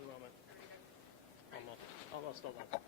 One moment. Almost, hold on.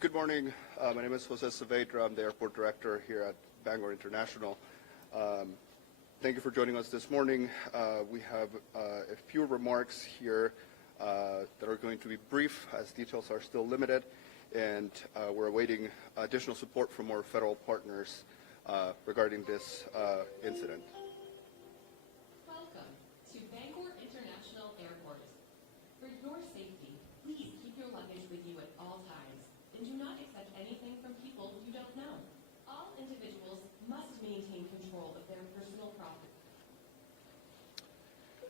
Good morning. My name is Jose Saavedra. I'm the airport director here at Bangor International. Thank you for joining us this morning. We have a few remarks here that are going to be brief, as details are still limited, and we're awaiting additional support from our federal partners regarding this incident. Welcome to Bangor International Airport. For your safety, please keep your luggage with you at all times, and do not accept anything from people you don't know. All individuals must maintain control of their personal property.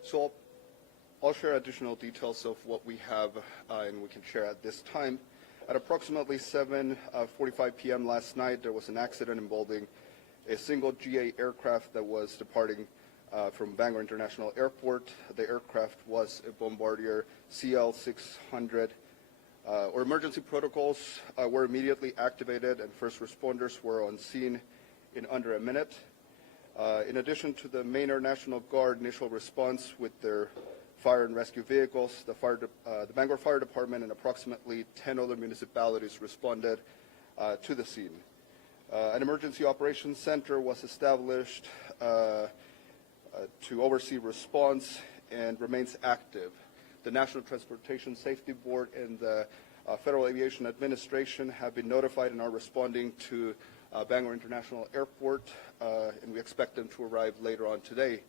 So I'll share additional details of what we have and we can share at this time. At approximately 7:45 p.m. last night, there was an accident involving a single GA aircraft that was departing from Bangor International Airport. The aircraft was a Bombardier CL-600. Our emergency protocols were immediately activated, and first responders were on scene in under a minute. In addition to the Maynard National Guard initial response with their fire and rescue vehicles, the Bangor Fire Department and approximately 10 other municipalities responded to the scene. An emergency operations center was established to oversee response and remains active. The National Transportation Safety Board and the Federal Aviation Administration have been notified and are responding to Bangor International Airport, and we expect them to arrive later on today.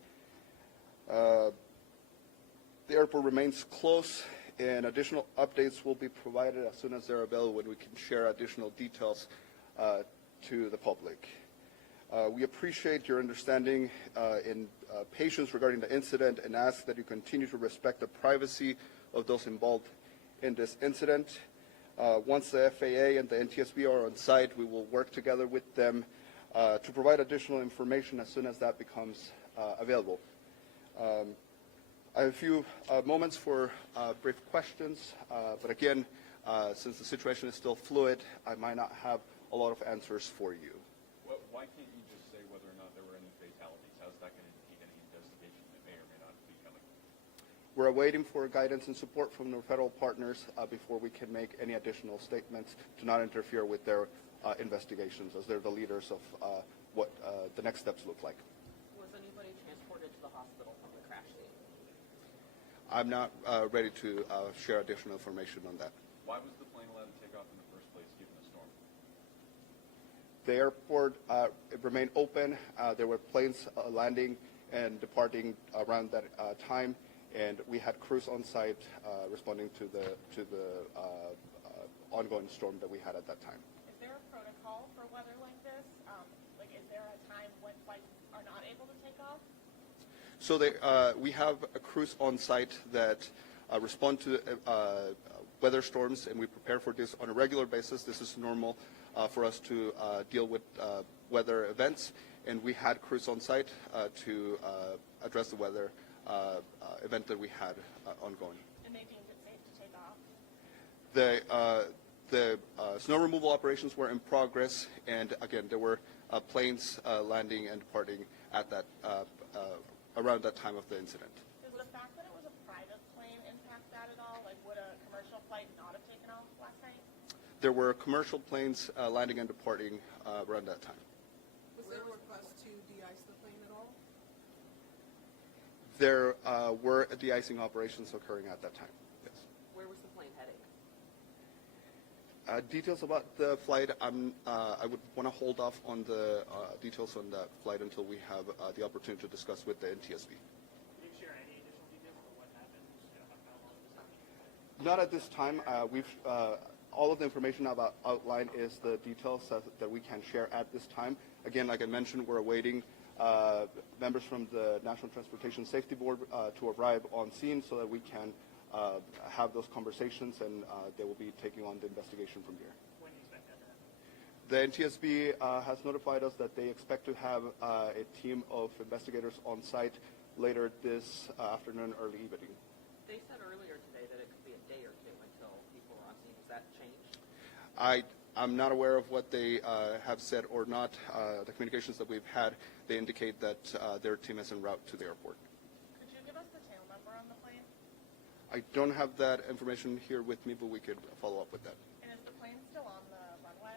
The airport remains closed, and additional updates will be provided as soon as they're available when we can share additional details to the public. We appreciate your understanding and patience regarding the incident and ask that you continue to respect the privacy of those involved in this incident. Once the FAA and the NTSB are on site, we will work together with them to provide additional information as soon as that becomes available. I have a few moments for brief questions, but again, since the situation is still fluid, I might not have a lot of answers for you. Why can't you just say whether or not there were any fatalities? How's that going to indicate any investigation that may or may not be coming? We're waiting for guidance and support from the federal partners before we can make any additional statements to not interfere with their investigations, as they're the leaders of what the next steps look like. Was anybody transported to the hospital from the crash scene? I'm not ready to share additional information on that. Why was the plane allowed to take off in the first place, given the storm? The airport remained open. There were planes landing and departing around that time, and we had crews on site responding to the ongoing storm that we had at that time. Is there a protocol for weather like this? Is there a time when flights are not able to take off? So we have crews on site that respond to weather storms, and we prepare for this on a regular basis. This is normal for us to deal with weather events, and we had crews on site to address the weather event that we had ongoing. And they deemed it safe to take off? The snow removal operations were in progress, and again, there were planes landing and departing at that around that time of the incident. Does the fact that it was a private plane impact that at all? Like, would a commercial flight not have taken off last night? There were commercial planes landing and departing around that time. Was there a request to de-ice the plane There were de-icing operations occurring at that time. Yes. Where was the plane heading? Details about the flight, I would want to hold off on the details on that flight until we have the opportunity to discuss with the NTSB. Can you share any additional details on what happened? How long was that? Not at this time. All of the information about outline is the details that we can share at this time. Again, like I mentioned, we're awaiting members from the National Transportation Safety Board to arrive on scene so that we can have those conversations, and they will be taking on the investigation from here. When do you expect that to happen? The NTSB has notified us that they expect to have a team of investigators on site later this afternoon, early evening. They said earlier today that it could be a day or two until people were on scene. Has that changed? I'm not aware of what they have said or not. The communications that we've had, they indicate that their team is en route to the airport. Could you give us the tail number on the plane? I don't have that information here with me, but we could follow up with that. And is the plane still on the runway?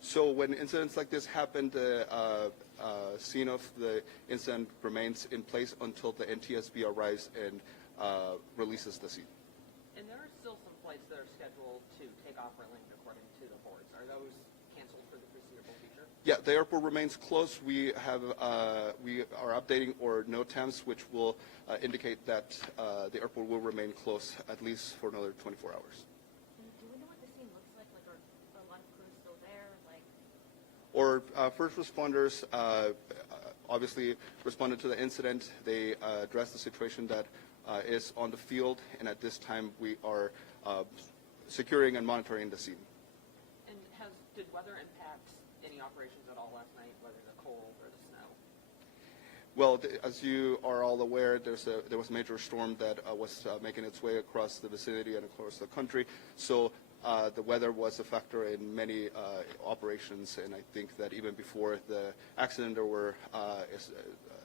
So when incidents like this happen, the scene of the incident remains in place until the NTSB arrives and releases the scene. And there are still some flights that are scheduled to take off or land according to the boards. Are those canceled for the foreseeable future? Yeah, the airport remains closed. We are updating our NOTAMs, which will indicate that the airport will remain closed at least for another 24 hours. And do we know what the scene looks like? Like, are a lot of crews still there? Like, Our first responders obviously responded to the incident. They addressed the situation that is on the field, and at this time we are securing and monitoring the scene. And did weather impact any operations at all last night, whether the cold or the snow? Well, as you are all aware, there was a major storm that was making its way across the vicinity and across the country. So the weather was a factor in many operations, and I think that even before the accident, there were a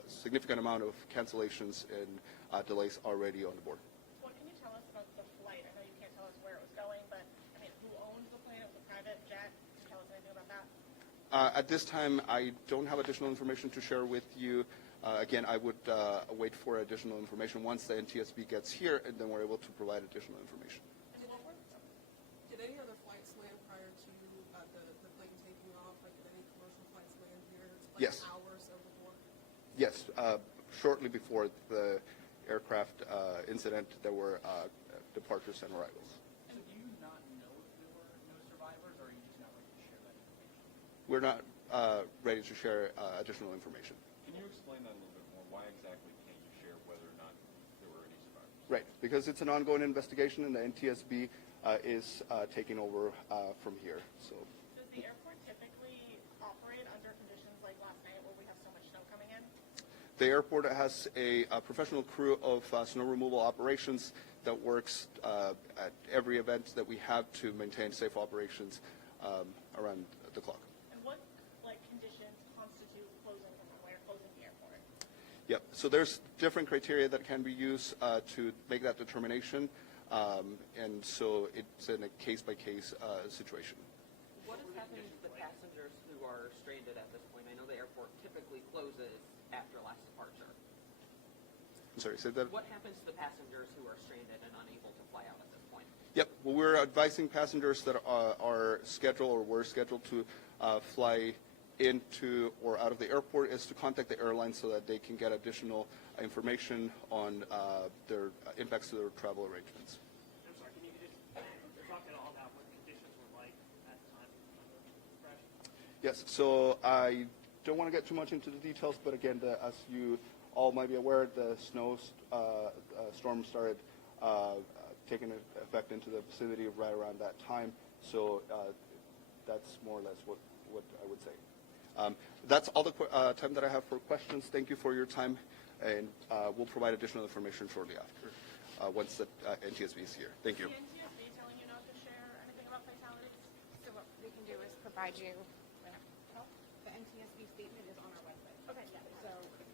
significant amount of cancellations and delays already on the board. What can you tell us about the flight? I know you can't tell us where it was going, but I mean, who owns the plane? It was a private jet. Can you tell us anything about that? At this time, I don't have additional information to share with you. Again, I would wait for additional information once the NTSB gets here, and then we're able to provide additional information. Did any other flights land prior to the plane taking off? Like, did any commercial flights land here? Like Yes. Hours or before? Yes, shortly before the aircraft incident, there were departures and arrivals. So do you not know if there were no survivors, or are you just not ready to share that information? We're not ready to share additional information. Can you explain that a little bit more? Why exactly can't you share whether or not there were any survivors? Right, because it's an ongoing investigation, and the NTSB is taking over from here. So, Does the airport typically operate under conditions like last night where we have so much snow coming in? the airport has a professional crew of snow removal operations that works at every event that we have to maintain safe operations around the clock. And what conditions constitute closing the runway or closing the airport? Yep. So there's different criteria that can be used to make that determination, and so it's in a case-by-case situation. What is happening to the passengers who are stranded at this point? I know the airport typically closes after last departure. I'm sorry, say that. What happens to the passengers who are stranded and unable to fly out at this point? Yep. Well, we're advising passengers that are scheduled or were scheduled to fly into or out of the airport is to contact the airline so that they can get additional information on their impacts to their travel arrangements. I'm sorry, can you just talk at all about what conditions were like at the time of the crash? Yes, so I don't want to get too much into the details, but again, as you all might be aware, the storm started taking effect into the vicinity right around that time, so that's more or less what I would say. That's all the time that I have for questions. Thank you for your time, and we'll provide additional information shortly after, once the NTSB is here. Thank you. Is the NTSB telling you not to share anything about fatalities? So what we can do is provide you with, the NTSB statement is on our website. Okay, yeah. So if